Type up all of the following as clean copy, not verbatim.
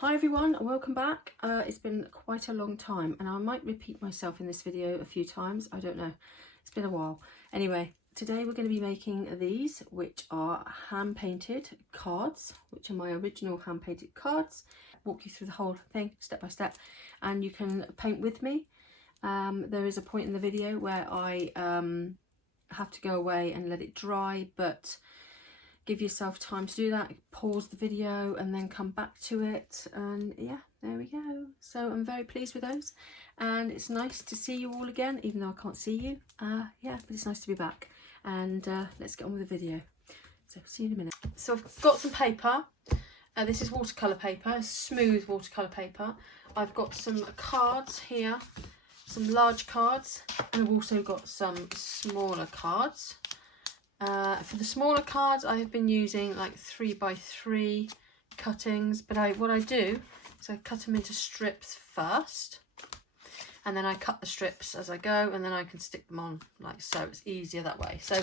Hi everyone, welcome back. It's been quite a long time and I might repeat myself in this video a few times. I don't know, it's been a while. Anyway, today we're going to be making these, which are hand painted cards, which are my original hand painted cards. Walk you through the whole thing step by step and you can paint with me. There is a point in the video where I have to go away and let it dry, but give yourself time to do that. Pause the video and then come back to it, and yeah, there we go. So I'm very pleased with those and it's nice to see you all again, even though I can't see you. Yeah, but it's nice to be back, and let's get on with the video. So see you in a minute. So I've got some paper. This is watercolour paper, smooth watercolour paper. I've got some cards here, some large cards, and I've also got some smaller cards. For the smaller cards, I have been using like 3x3 cuttings, but what I do is I cut them into strips first, and then I cut the strips as I go, and then I can stick them on like so. It's easier that way. So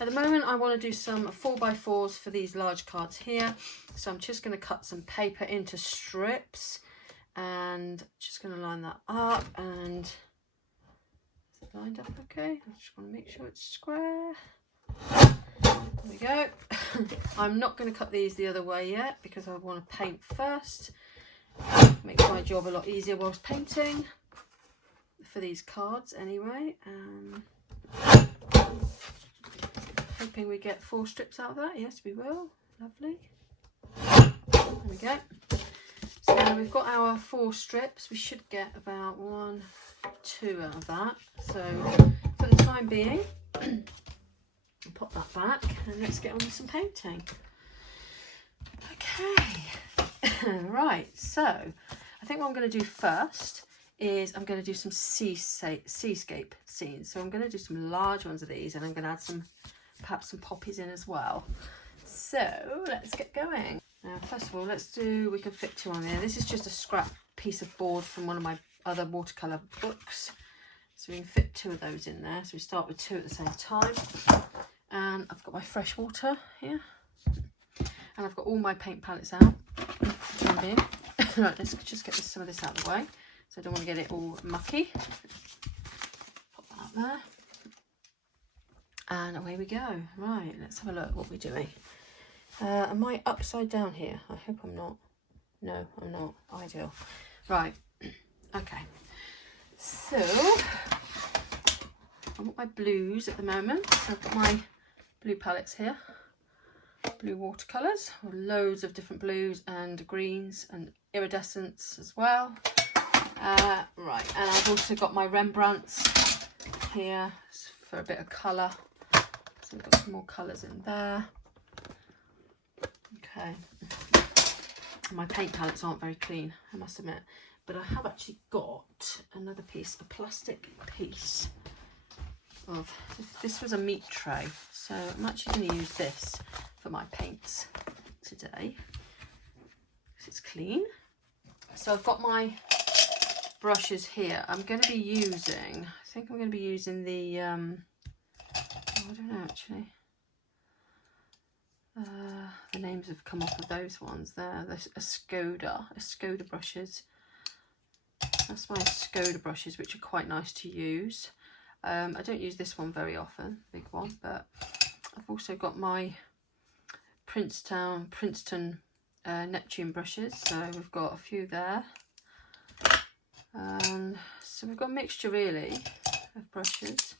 at the moment I want to do some 4x4s for these large cards here, so I'm just going to cut some paper into strips and just going to line that up. And is it lined up okay? I just want to make sure it's square. There we go. I'm not going to cut these the other way yet because I want to paint first. Makes my job a lot easier whilst painting for these cards anyway. Hoping we get 4 strips out of that. Yes, we will. Lovely. There we go. So we've got our 4 strips. We should get about 1, 2 out of that. So for the time being, pop that back and let's get on with some painting. Okay. Right, so I think what I'm going to do first is I'm going to do some seascape scenes. So I'm going to do some large ones of these, and I'm going to add some, perhaps some poppies in as well. So let's get going. Now first of all, we can fit 2 on there. This is just a scrap piece of board from one of my other watercolour books, so we can fit 2 of those in there. So we start with 2 at the same time. And I've got my fresh water here, and I've got all my paint palettes out. Right, let's just get some of this out of the way, so I don't want to get it all mucky. Pop that up there, and away we go. Right, let's have a look what we're doing. Am I upside down here? I hope I'm not. No, I'm not. Ideal. Right, okay, so I've got my blues at the moment. So I've got my blue palettes here, blue watercolours, loads of different blues and greens and iridescents as well. Right, and I've also got my Rembrandts here for a bit of colour. So we've got some more colours in there. Okay, my paint palettes aren't very clean, I must admit, but I have actually got another piece, a plastic piece of, this was a meat tray, so I'm actually going to use this for my paints today because it's clean. So I've got my brushes here. I'm going to be using, I think I'm going to be using the I don't know actually, the names have come off of those ones there. There's a Skoda brushes. That's my Skoda brushes, which are quite nice to use. I don't use this one very often, big one, but I've also got my Princeton Neptune brushes, so we've got a few there. So we've got a mixture really of brushes.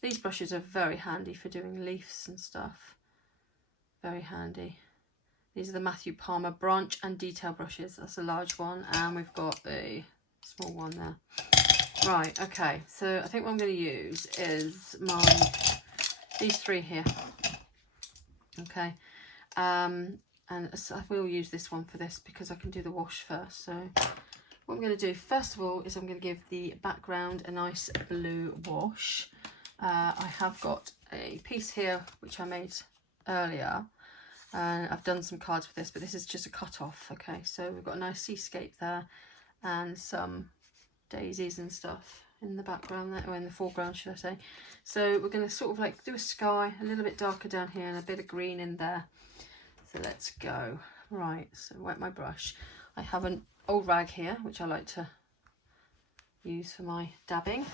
These brushes are very handy for doing leaves and stuff, very handy. These are the Matthew Palmer branch and detail brushes. That's a large one, and we've got the small one there. Right, okay, so I think what I'm going to use is these 3 here. Okay, and so I will use this one for this because I can do the wash first. So what I'm going to do first of all is I'm going to give the background a nice blue wash. I have got a piece here which I made earlier, and I've done some cards with this, but this is just a cut off. Okay, so we've got a nice seascape there and some daisies and stuff in the background there, or in the foreground should I say. So we're going to sort of like do a sky, a little bit darker down here and a bit of green in there. So let's go. Right, so wet my brush. I have an old rag here, which I like to use for my dabbing,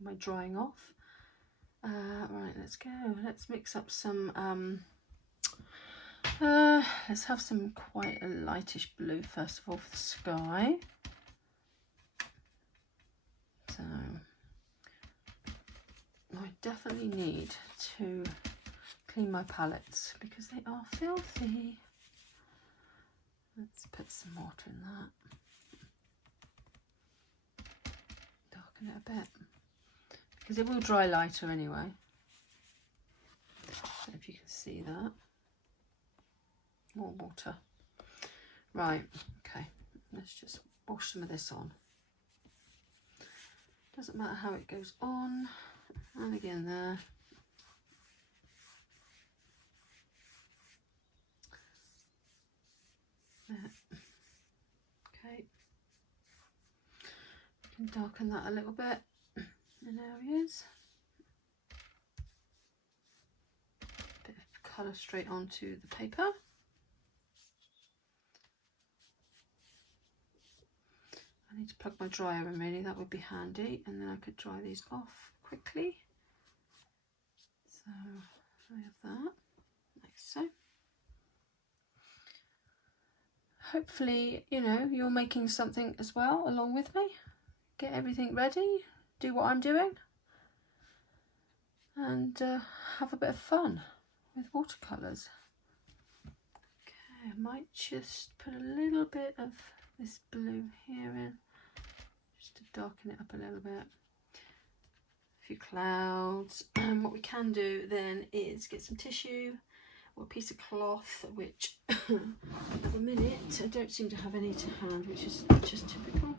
my drying off. Right, let's go. Let's mix up some, let's have some quite a lightish blue first of all for the sky. So I definitely need to clean my palettes because they are filthy. Let's put some water in that. Darken it a bit because it will dry lighter anyway. I don't know if you can see that. More water. Right, okay. Let's just wash some of this on. Doesn't matter how it goes on. And again there. Okay. You can darken that a little bit in areas. Bit of colour straight onto the paper. I need to plug my dryer in really, that would be handy, and then I could dry these off quickly. So I have that, like so. Hopefully, you know, you're making something as well along with me. Get everything ready, do what I'm doing, and have a bit of fun with watercolours. Okay, I might just put a little bit of this blue here in, just to darken it up a little bit. A few clouds. And what we can do then is get some tissue or a piece of cloth, which at the minute I don't seem to have any to hand, which is just typical.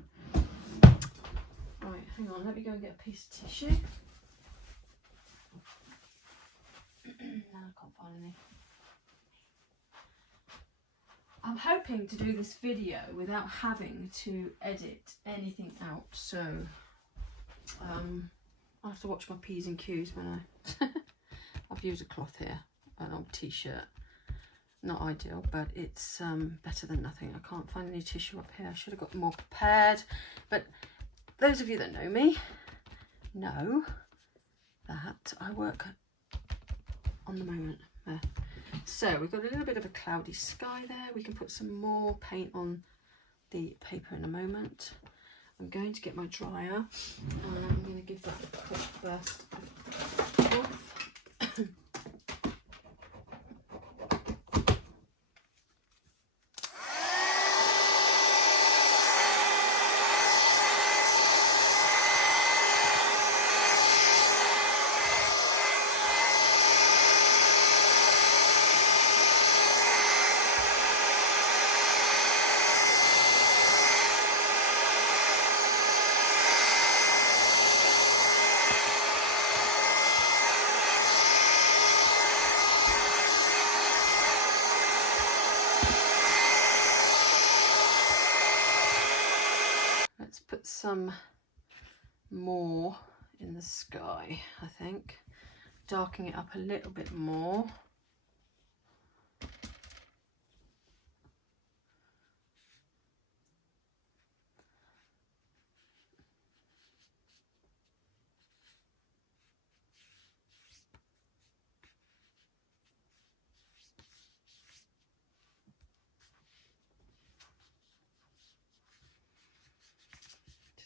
Right, hang on, let me go and get a piece of tissue. No, I can't find any. I'm hoping to do this video without having to edit anything out, so I'll have to watch my P's and Q's when I I've used a cloth here, an old t-shirt. Not ideal, but it's better than nothing. I can't find any tissue up here. I should have got more prepared, but those of you that know me know that I work on the moment there. So we've got a little bit of a cloudy sky there. We can put some more paint on the paper in a moment. I'm going to get my dryer and I'm going to give that a quick burst of cloth. Let's put some more in the sky, I think. Darken it up a little bit more.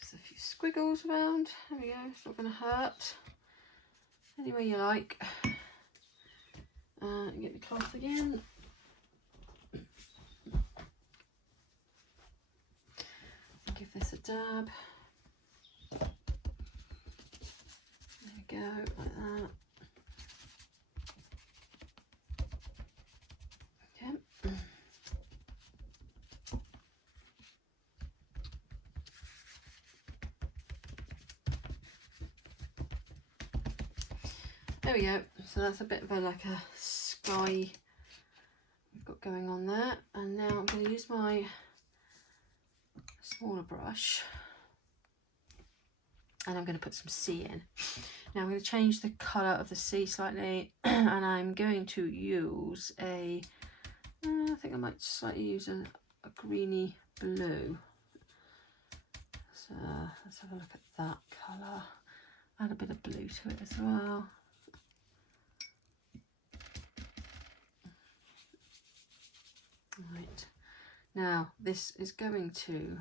Just a few squiggles around. There we go, it's not going to hurt. Any way you like. Get the cloth again. Give this a dab. There we go, like that. Okay. There we go. So that's a bit of a like a sky we've got going on there. And now I'm going to use my smaller brush and I'm going to put some sea in. Now I'm going to change the colour of the sea slightly and I'm going to use a I think I might slightly use a greeny blue. So let's have a look at that colour. Add a bit of blue to it as well. Right, now this is going to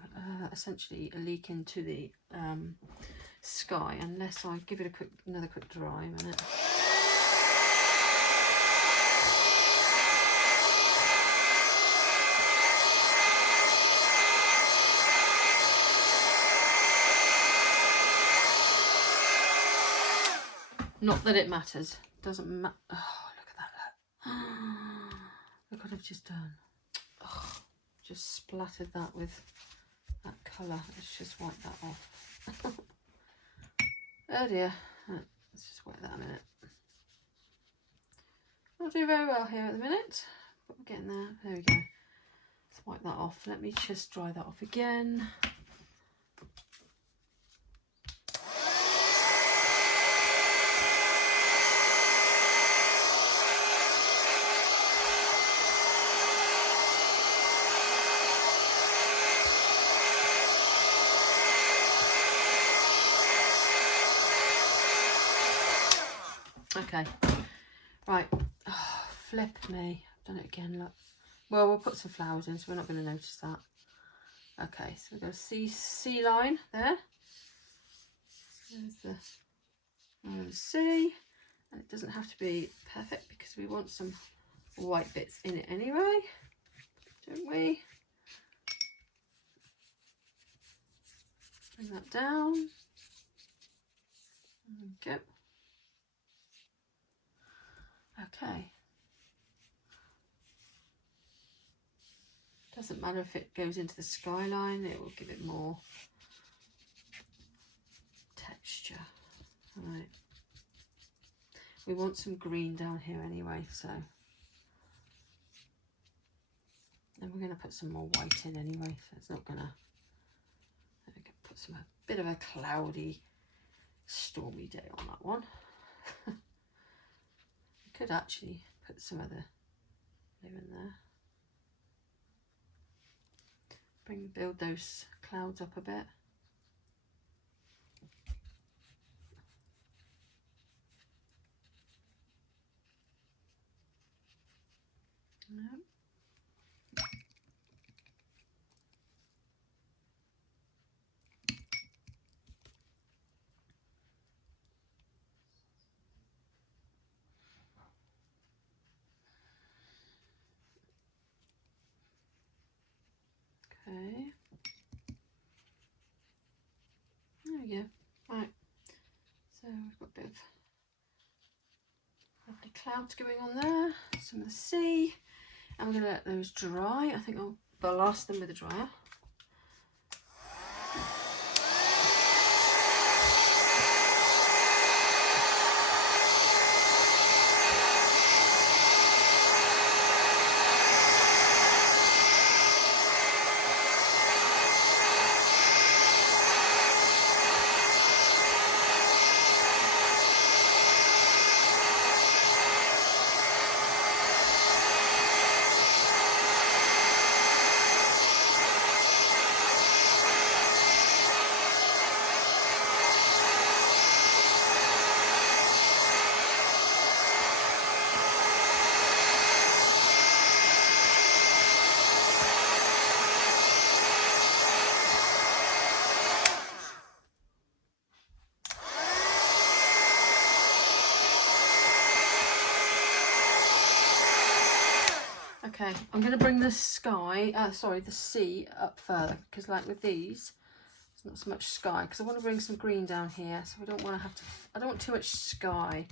essentially leak into the sky unless I give it another quick dry a minute. Not that it matters. Doesn't matter. Oh, look at that. Look what I've just done. Oh, just splattered that with that colour. Let's just wipe that off. Oh dear. Right, let's just wait that a minute. Not doing very well here at the minute, but we're getting there. There we go. Let's wipe that off. Let me just dry that off again. Okay, right, oh, flip me, I've done it again, look. Well, we'll put some flowers in, so we're not going to notice that. Okay, so we've got a C line there. There's the C, and it doesn't have to be perfect because we want some white bits in it anyway, don't we? Bring that down. Okay. Okay. Doesn't matter if it goes into the skyline, it will give it more texture. Right. We want some green down here anyway, so. And we're going to put some more white in anyway, so it's not going to. We can put a bit of a cloudy, stormy day on that one. I could actually put some of the blue in there. Build those clouds up a bit. Yep. Okay. There we go. Right. So we've got a bit of lovely clouds going on there. Some of the sea. I'm going to let those dry. I think I'll blast them with a dryer. Okay, I'm going to bring the the sea up further, because like with these, it's not so much sky, because I want to bring some green down here, so I don't want to have to, I don't want too much sky.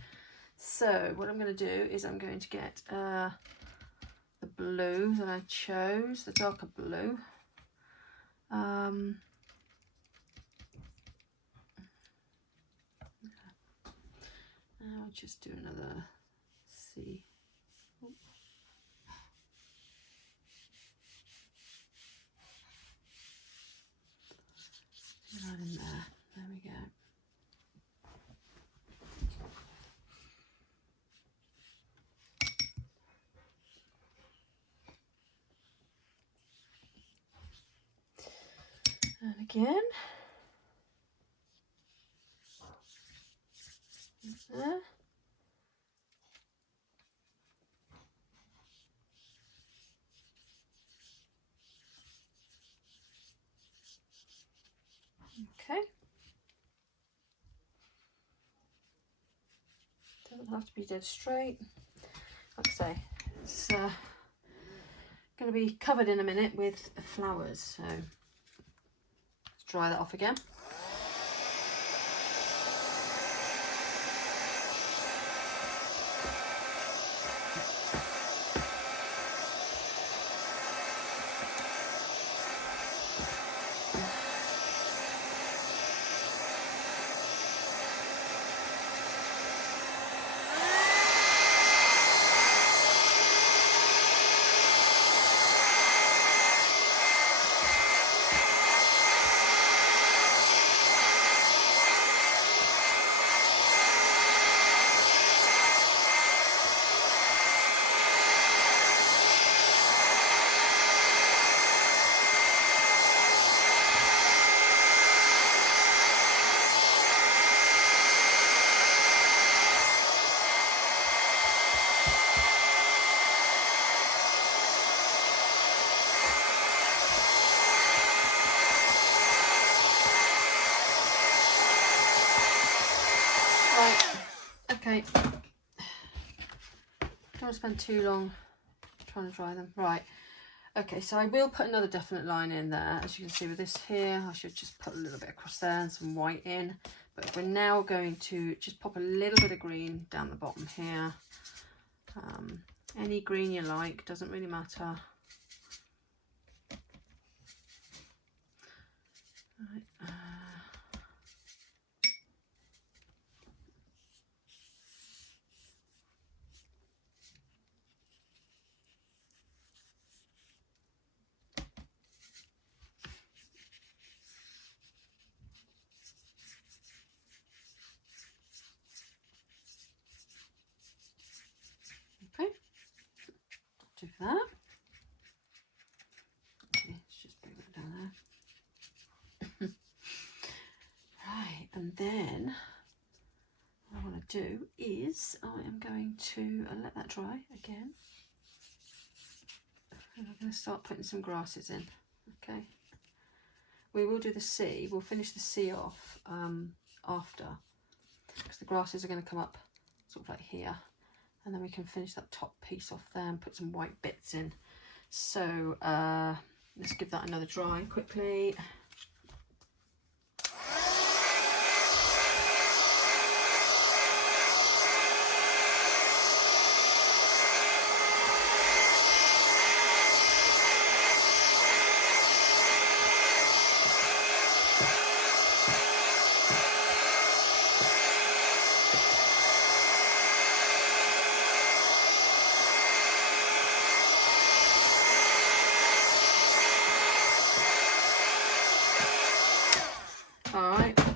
So what I'm going to do is I'm going to get the blue that I chose, the darker blue. I'll just do another sea. Right in there. There we go. And again. There. Okay. Doesn't have to be dead straight. Like I say, it's going to be covered in a minute with flowers, so let's dry that off again. Okay, don't want to spend too long trying to dry them. Right, okay, so I will put another definite line in there. As you can see with this here, I should just put a little bit across there and some white in. But we're now going to just pop a little bit of green down the bottom here. Any green you like, doesn't really matter. Right, okay, do that. Okay, let's just bring that down there. Right, and then what I want to do is I am going to let that dry again. And I'm going to start putting some grasses in. Okay. We will do the sea. We'll finish the sea off after, because the grasses are going to come up sort of like here, and then we can finish that top piece off there and put some white bits in. So let's give that another dry quickly.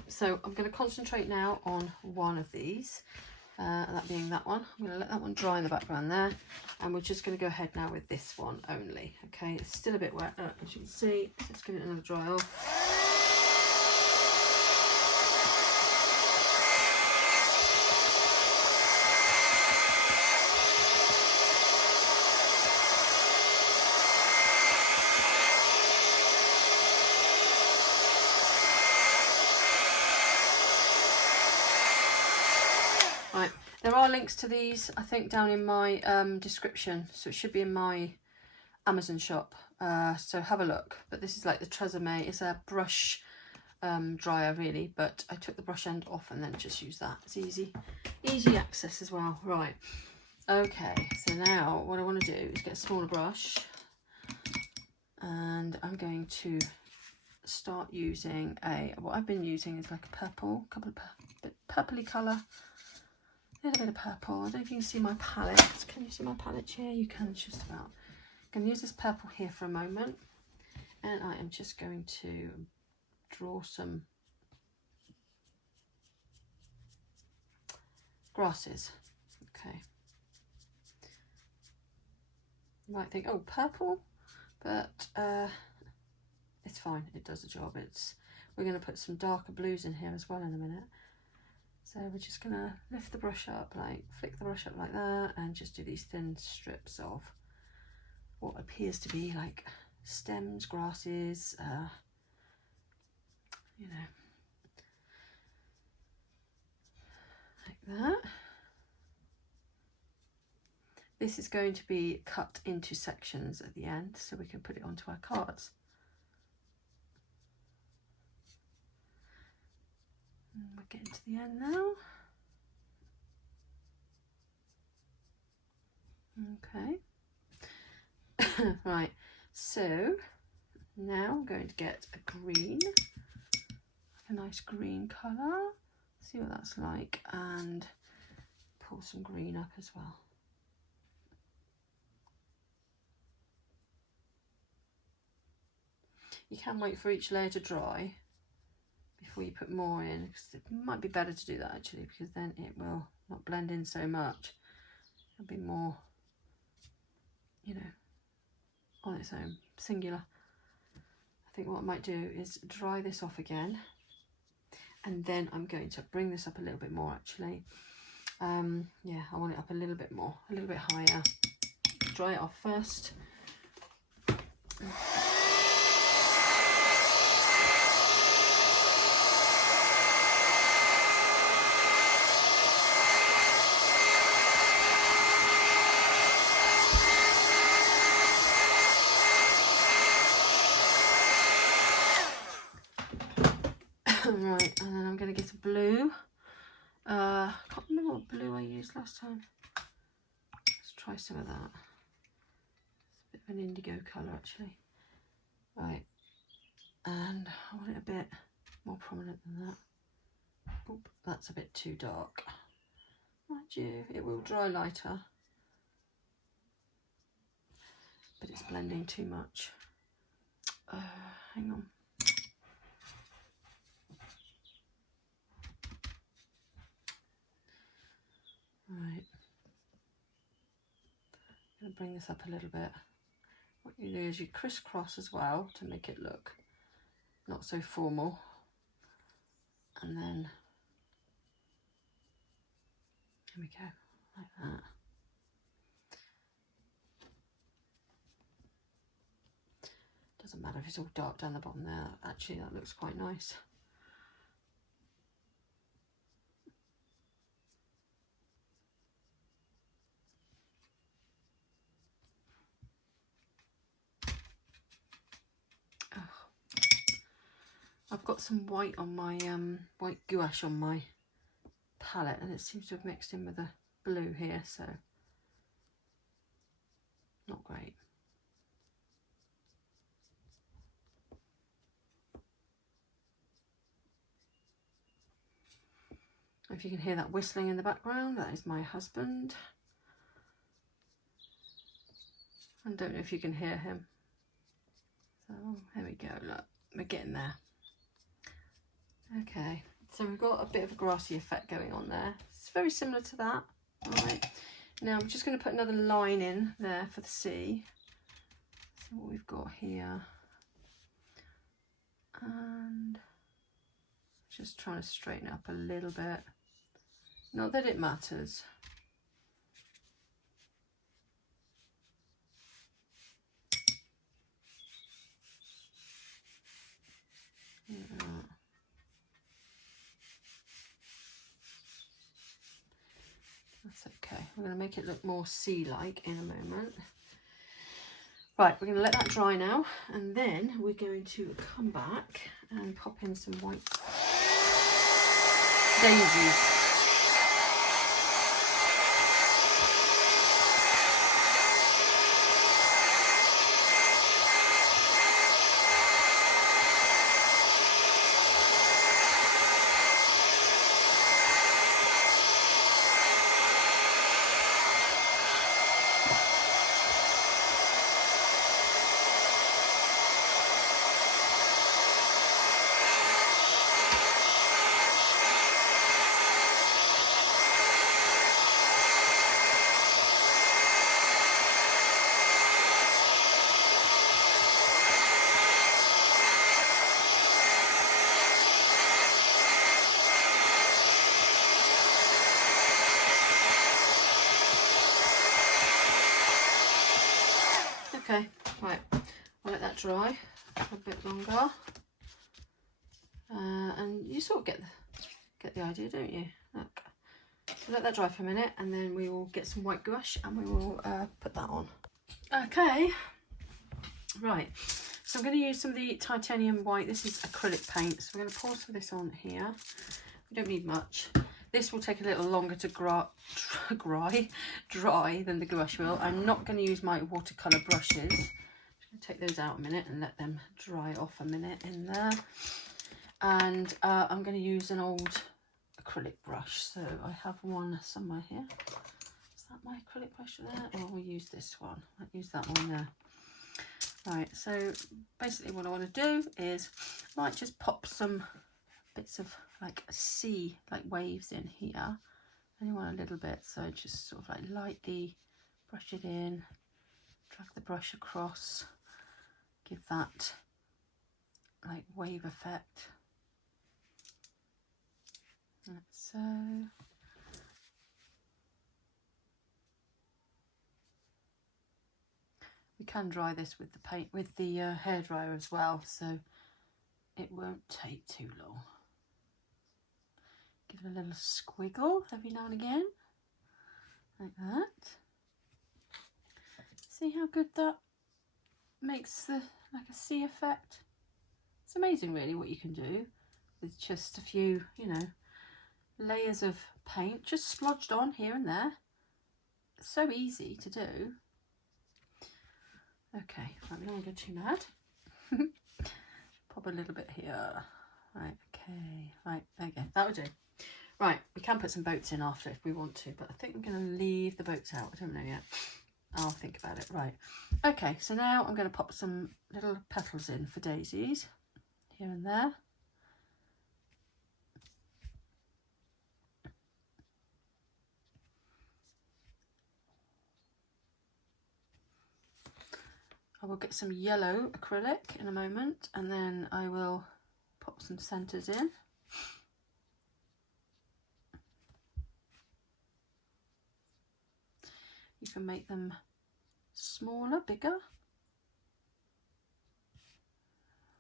So I'm going to concentrate now on one of these, that being that one. I'm going to let that one dry in the background there, and we're just going to go ahead now with this one only. Okay, it's still a bit wet, as you can see. So let's give it another dry off. Right, there are links to these, I think, down in my description, so it should be in my Amazon shop, so have a look. But this is like the Tresemme. It's a brush dryer really, but I took the brush end off and then just use that. It's easy access as well. Right, okay, so now what I want to do is get a smaller brush, and I'm going to start using what I've been using is like a purple, bit purpley colour. A little bit of purple. I don't know if you can see my palette. Can you see my palette here? You can just about. I'm going to use this purple here for a moment, and I am just going to draw some grasses. Okay. You might think, oh, purple, but it's fine, it does the job. We're going to put some darker blues in here as well in a minute. So we're just going to lift the brush up, like flick the brush up like that, and just do these thin strips of what appears to be like stems, grasses, you know, like that. This is going to be cut into sections at the end so we can put it onto our cards. And we're getting to the end now. Okay. Right, so now I'm going to get a green, a nice green colour, see what that's like, and pull some green up as well. You can wait for each layer to dry before you put more in, because it might be better to do that actually, because then it will not blend in so much. It'll be more, you know, on its own, singular. I think what I might do is dry this off again, and then I'm going to bring this up a little bit more actually. Yeah, I want it up a little bit more, a little bit higher. Dry it off first. Right, and then I'm going to get a blue. I can't remember what blue I used last time. Let's try some of that. It's a bit of an indigo colour actually. Right, and I want it a bit more prominent than that. Oop, that's a bit too dark. Mind you, it will dry lighter, but it's blending too much. Hang on. Right, I'm going to bring this up a little bit. What you do is you crisscross as well to make it look not so formal, and then here we go, like that. Doesn't matter if it's all dark down the bottom there, actually that looks quite nice. I've got some white on my white gouache on my palette, and it seems to have mixed in with the blue here, so not great. If you can hear that whistling in the background, that is my husband. I don't know if you can hear him. So here we go, look, we're getting there. Okay, so we've got a bit of a grassy effect going on there. It's very similar to that. All right, now I'm just going to put another line in there for the sea. So what we've got here, and just trying to straighten it up a little bit. Not that it matters. Yeah. That's okay. We're going to make it look more sea-like in a moment. Right, we're going to let that dry now, and then we're going to come back and pop in some white daisies. dry for a bit longer. And you sort of get the idea, don't you? Look. So let that dry for a minute, and then we will get some white gouache and we will put that on. Okay, right. So I'm going to use some of the titanium white. This is acrylic paint, so we're going to pour some of this on here. We don't need much. This will take a little longer to dry than the gouache will. I'm not going to use my watercolour brushes. I'm just going to take those out a minute and let them dry off a minute in there. And I'm going to use an old acrylic brush. So I have one somewhere here. Is that my acrylic brush there? Or we'll use this one. I'll use that one there. Right, so basically what I want to do is I might just pop some bits of like sea, like waves in here. Only want a little bit, so just sort of like lightly brush it in, drag the brush across, give that like wave effect. Like so. We can dry this with the paint, with the hairdryer as well, so it won't take too long. Give it a little squiggle every now and again, like that. See how good that makes the like a sea effect? It's amazing really what you can do with just a few, you know, layers of paint just splodged on here and there. It's so easy to do. Okay, right, we don't want to go too mad. Pop a little bit here. Right, okay, right, there you go, that'll do. Right, we can put some boats in after if we want to, but I think I'm going to leave the boats out. I don't know yet. I'll think about it. Right, okay, so now I'm going to pop some little petals in for daisies here and there. I will get some yellow acrylic in a moment, and then I will pop some centres in. You can make them smaller, bigger.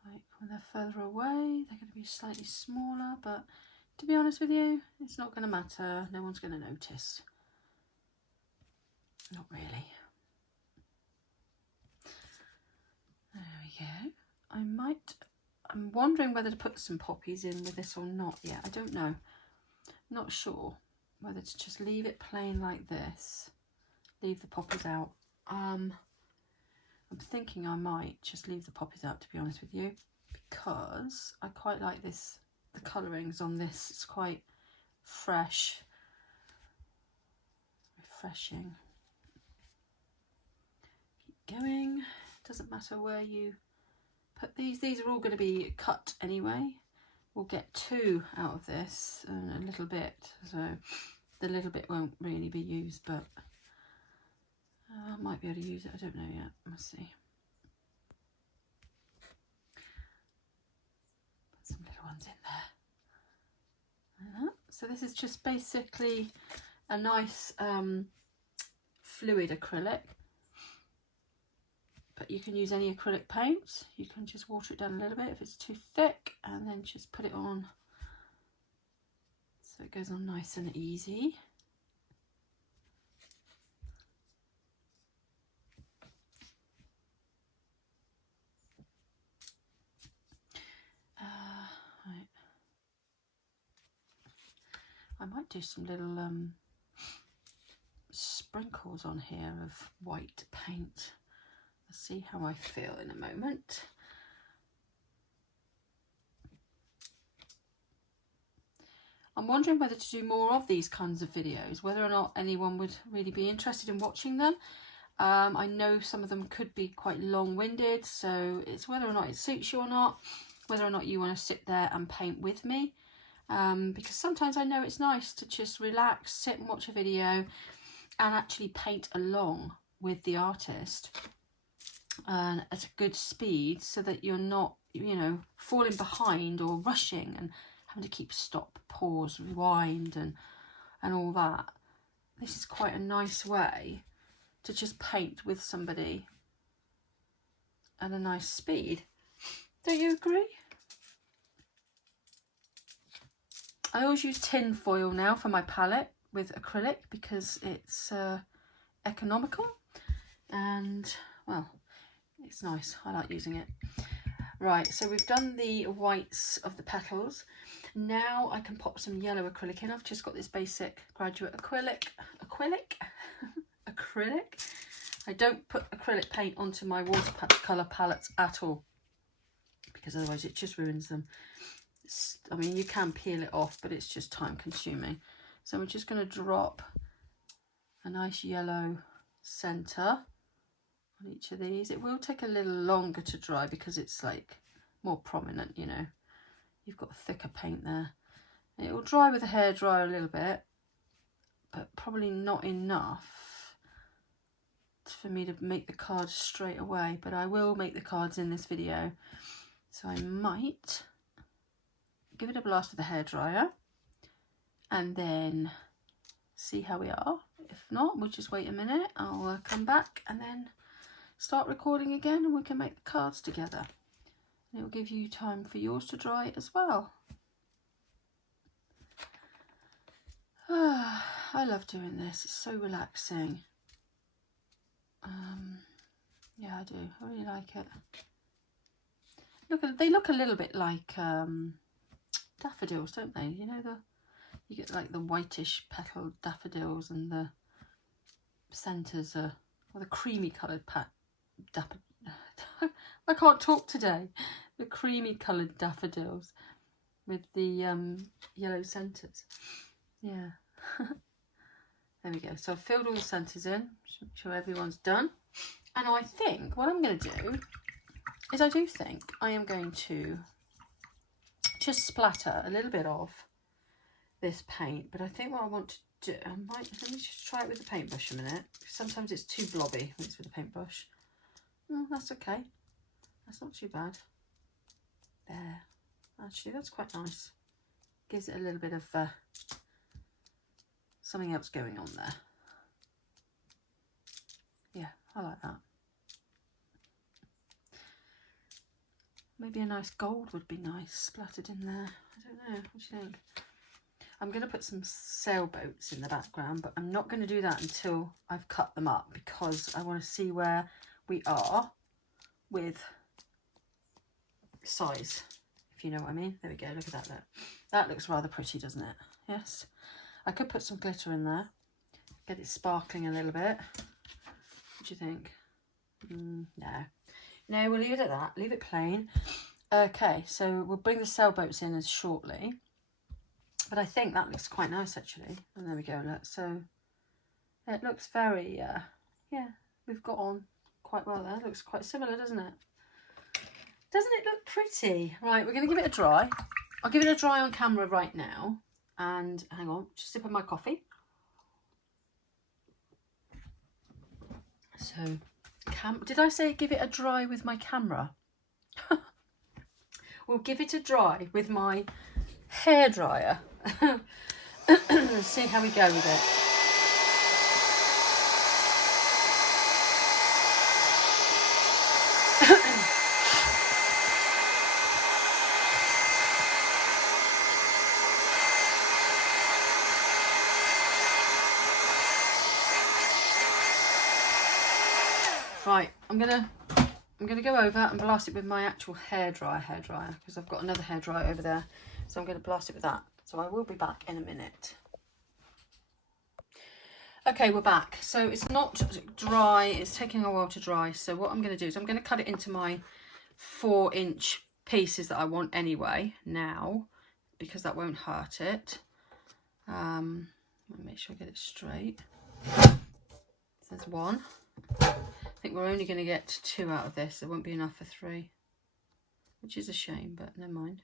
Like when they're further away, they're going to be slightly smaller, but to be honest with you, it's not going to matter. No one's going to notice. Not really. There we go. I'm wondering whether to put some poppies in with this or not yet. I don't know. Not sure whether to just leave it plain like this. Leave the poppies out. I'm thinking I might just leave the poppies out, to be honest with you, because I quite like this, the colourings on this. It's quite fresh, refreshing. Keep going. Doesn't matter where you put these. These are all going to be cut anyway. We'll get 2 out of this and a little bit, so the little bit won't really be used, but I might be able to use it. I don't know yet. Let's see. Put some little ones in there. Like that. So this is just basically a nice fluid acrylic. But you can use any acrylic paints. You can just water it down a little bit if it's too thick, and then just put it on so it goes on nice and easy. Right. I might do some little sprinkles on here of white paint. I'll see how I feel in a moment. I'm wondering whether to do more of these kinds of videos, whether or not anyone would really be interested in watching them. I know some of them could be quite long-winded, so it's whether or not it suits you or not, whether or not you want to sit there and paint with me. Because sometimes I know it's nice to just relax, sit and watch a video and actually paint along with the artist. And at a good speed, so that you're not, you know, falling behind or rushing and having to keep stop, pause, rewind and all that. This is quite a nice way to just paint with somebody at a nice speed. Don't you agree? I always use tin foil now for my palette with acrylic because it's economical and, well, it's nice. I like using it. Right, so we've done the whites of the petals. Now I can pop some yellow acrylic in. I've just got this basic graduate acrylic. I don't put acrylic paint onto my watercolour palettes at all because otherwise it just ruins them. I mean, you can peel it off, but it's just time consuming. So we're just going to drop a nice yellow centre on each of these. It will take a little longer to dry because it's like more prominent, you know. You've got thicker paint there. It will dry with a hairdryer a little bit, but probably not enough for me to make the cards straight away. But I will make the cards in this video, so I might give it a blast with a hairdryer and then see how we are. If not, we'll just wait a minute. I'll come back and then start recording again and we can make the cards together. And it will give you time for yours to dry as well. I love doing this. It's so relaxing. Yeah, I do. I really like it. They look a little bit like daffodils, don't they? You know, you get like the whitish petal daffodils and the centres are, or the creamy coloured I can't talk today. The creamy coloured daffodils with the yellow centres. Yeah. There we go. So I've filled all the centres in. Just make sure everyone's done. And I think what I'm going to do is I do think I am going to just splatter a little bit of this paint. But I think what I want to do, let me just try it with the paintbrush a minute. Sometimes it's too blobby when it's with a paintbrush. Oh, that's okay. That's not too bad. There. Actually, that's quite nice. Gives it a little bit of something else going on there. Yeah, I like that. Maybe a nice gold would be nice splattered in there. I don't know. What do you think? I'm going to put some sailboats in the background, but I'm not going to do that until I've cut them up because I want to see where we are with size, if you know what I mean. There we go. Look at that. Look. That looks rather pretty, doesn't it? Yes. I could put some glitter in there, get it sparkling a little bit. What do you think? No, we'll leave it at that. Leave it plain. Okay, so we'll bring the sailboats in as shortly. But I think that looks quite nice, actually. And there we go, look. So it looks very, yeah, we've got on quite well there. It looks quite similar, doesn't it? Doesn't it look pretty? Right, we're going to give it a dry. I'll give it a dry on camera right now. And hang on, just sip of my coffee. So, did I say give it a dry with my camera? We'll give it a dry with my hairdryer. Let's see how we go with it. Right, I'm gonna go over and blast it with my actual hairdryer because I've got another hairdryer over there, so I'm going to blast it with that. So I will be back in a minute. Okay, we're back. So it's not dry, it's taking a while to dry. So what I'm going to do is I'm going to cut it into my 4-inch pieces that I want anyway now, because that won't hurt it. Let me make sure I get it straight. There's one. I think we're only going to get 2 out of this. There won't be enough for 3, which is a shame, but never mind.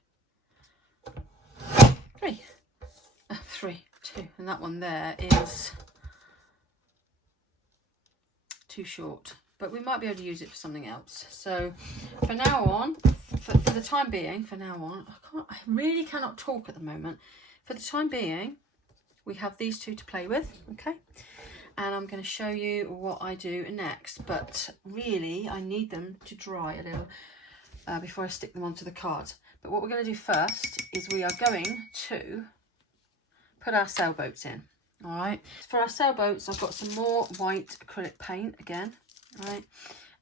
3, 2, and that one there is too short, but we might be able to use it for something else. So for now on, for the time being, for now on, I really cannot talk at the moment. For the time being, we have these 2 to play with, okay? and I'm going to show you what I do next, but really I need them to dry a little before I stick them onto the cards. But what we're going to do first is we are going to put our sailboats in. All right, for our sailboats I've got some more white acrylic paint again, all right,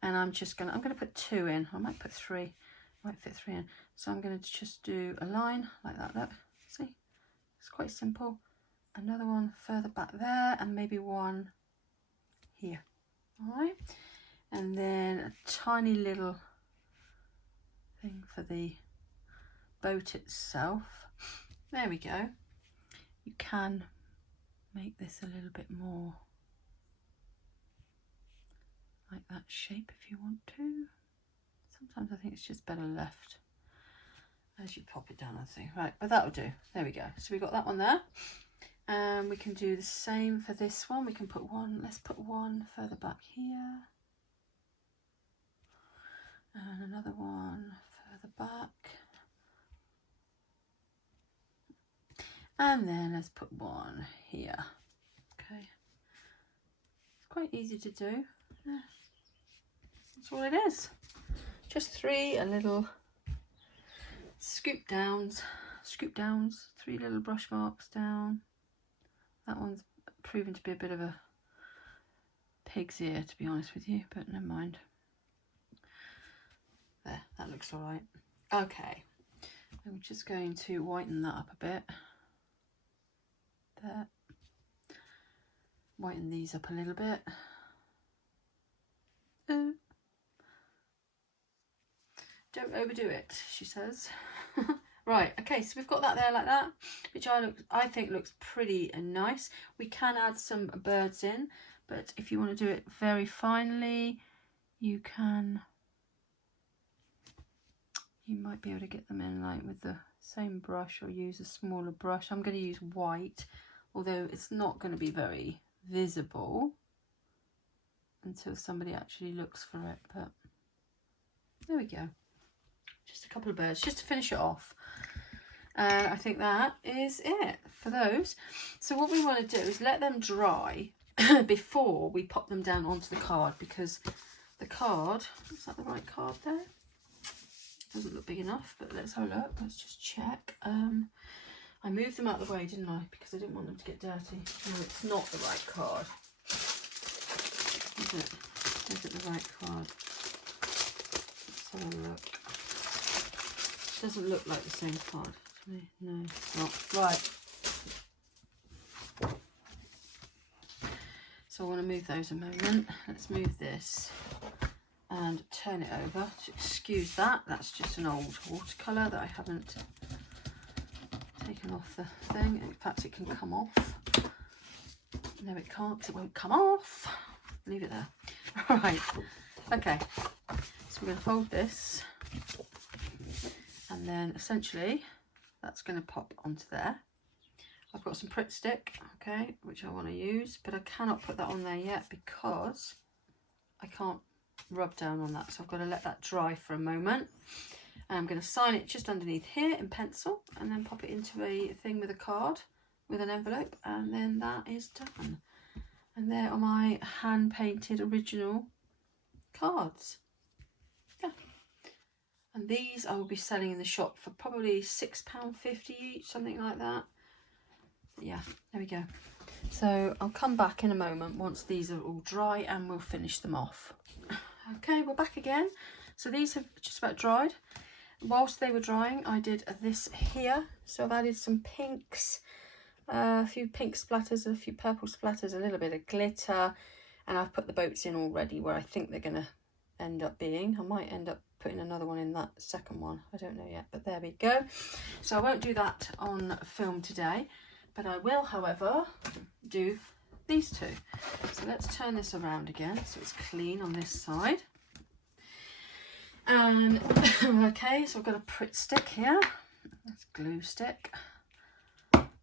and I'm going to put 2 in. I might put 3, might fit 3 in. So I'm going to just do a line like that, look, see, it's quite simple. Another one further back there, and maybe one here. All right, and then a tiny little thing for the boat itself. There we go. You can make this a little bit more like that shape if you want to. Sometimes I think it's just better left as you pop it down, I think. Right, but that'll do. There we go. So we've got that one there. And we can do the same for this one. We can put one, let's put one further back here. And another one further back. And then let's put one here. Okay. It's quite easy to do. Yeah. That's all it is. Just 3 little scoop downs, 3 little brush marks down. That one's proven to be a bit of a pig's ear, to be honest with you, but never mind. There, that looks all right. Okay, I'm just going to whiten that up a bit. There. Whiten these up a little bit. Don't overdo it, she says. Right, okay, so we've got that there like that, which I think looks pretty nice. We can add some birds in, but if you want to do it very finely, you can. You might be able to get them in like with the same brush or use a smaller brush. I'm going to use white, although it's not going to be very visible until somebody actually looks for it, but there we go. Just a couple of birds just to finish it off, and I think that is it for those. So what we want to do is let them dry before we pop them down onto the card, because the card, is that the right card there? Doesn't look big enough, but let's have a look. Let's just check. I moved them out of the way, didn't I, because I didn't want them to get dirty. No, it's not the right card, is it? Is it the right card? Let's have a look. Doesn't look like the same card to me. No, it's not. Right. So I want to move those a moment. Let's move this and turn it over. So excuse that. That's just an old watercolour that I haven't taken off the thing. In fact, it can come off. No, it can't, because it won't come off. Leave it there. Right. Okay. So we're going to fold this. And then essentially that's going to pop onto there. I've got some Pritt stick, okay, which I want to use, but I cannot put that on there yet because I can't rub down on that. So I've got to let that dry for a moment. And I'm going to sign it just underneath here in pencil and then pop it into a thing with a card, with an envelope, and then that is done. And there are my hand-painted original cards. Yeah. And these I will be selling in the shop for probably £6.50 each, something like that. Yeah, there we go. So I'll come back in a moment once these are all dry and we'll finish them off. Okay, we're back again. So these have just about dried. Whilst they were drying, I did this here. So I've added some pinks, a few pink splatters, a few purple splatters, a little bit of glitter, and I've put the boats in already where I think they're going to end up being. I might end up putting another one in that second one, I don't know yet, but there we go. So I won't do that on film today, but I will, however, do these two. So let's turn this around again so it's clean on this side. And okay, so I've got a Pritt stick here, that's glue stick,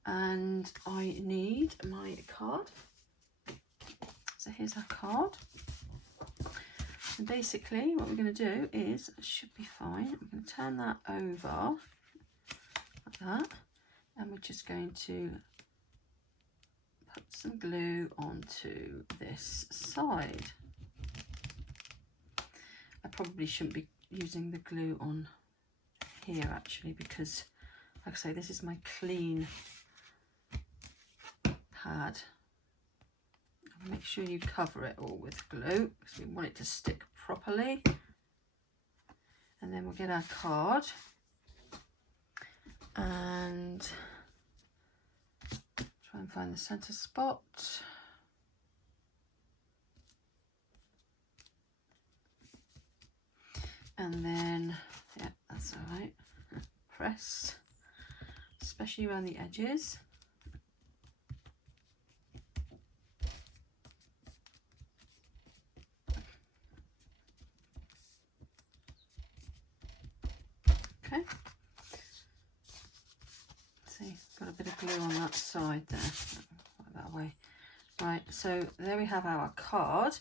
and I need my card. So here's our card. And basically what we're going to do is, it should be fine, I'm going to turn that over like that, and we're just going to put some glue onto this side. I probably shouldn't be using the glue on here actually, because like I say, this is my clean pad. Make sure you cover it all with glue because we want it to stick properly. And then we'll get our card and try and find the center spot. And then, yeah, that's all right. Press, especially around the edges. Okay. See, got a bit of glue on that side there. Like that way. Right, so there we have our card.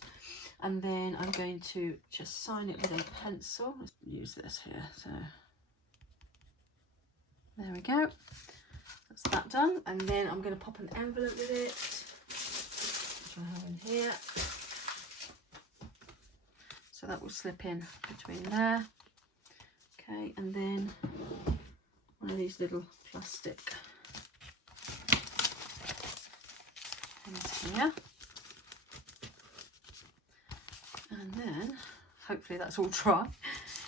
And then I'm going to just sign it with a pencil. Let's use this here. So there we go. That's that done. And then I'm going to pop an envelope with it, which I have in here. So that will slip in between there. Okay, and then one of these little plastic things here. And then hopefully that's all dry.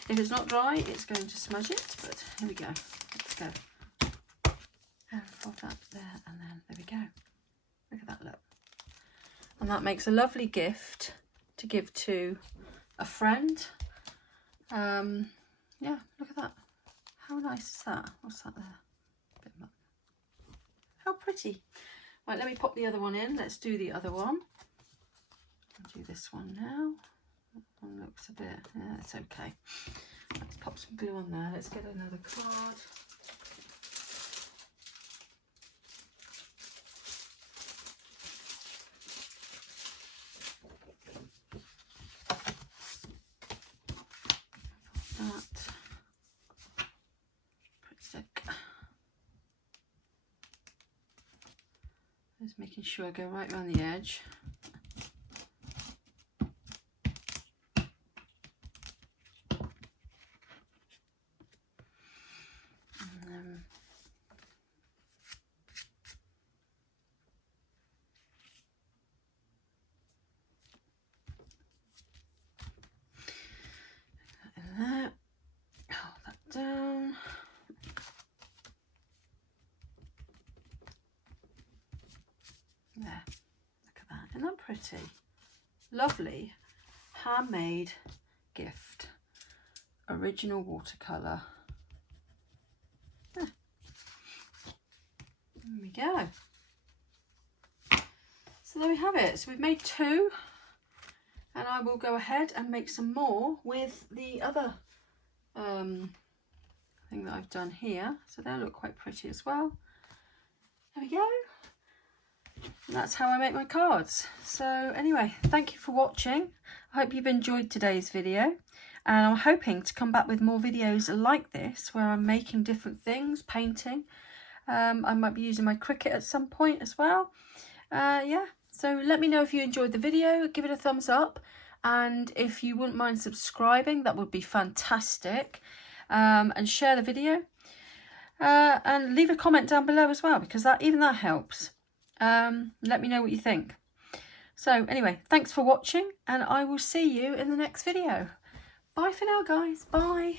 If it's not dry, it's going to smudge it, but here we go. Let's go. And fold that there, and then there we go. Look at that look. And that makes a lovely gift to give to a friend. Yeah, look at that. How nice is that? What's that there? A bit much. How pretty. Right, let me pop the other one in. Let's do the other one. I'll do this one now. That one looks a bit, yeah, it's okay. Let's pop some glue on there. Let's get another card. That. Pretty stick. Just making sure I go right around the edge. Down. There, look at that, isn't that pretty? Lovely handmade gift, original watercolour. There we go. So there we have it. So we've made two, and I will go ahead and make some more with the other thing that I've done here. So they'll look quite pretty as well. There we go. And that's how I make my cards. So anyway, thank you for watching. I hope you've enjoyed today's video, and I'm hoping to come back with more videos like this where I'm making different things, painting. I might be using my Cricut at some point as well. Yeah, so let me know if you enjoyed the video, give it a thumbs up, and if you wouldn't mind subscribing, that would be fantastic. And share the video, and leave a comment down below as well, because even that helps. Let me know what you think. So anyway, thanks for watching, and I will see you in the next video. Bye for now, guys. Bye.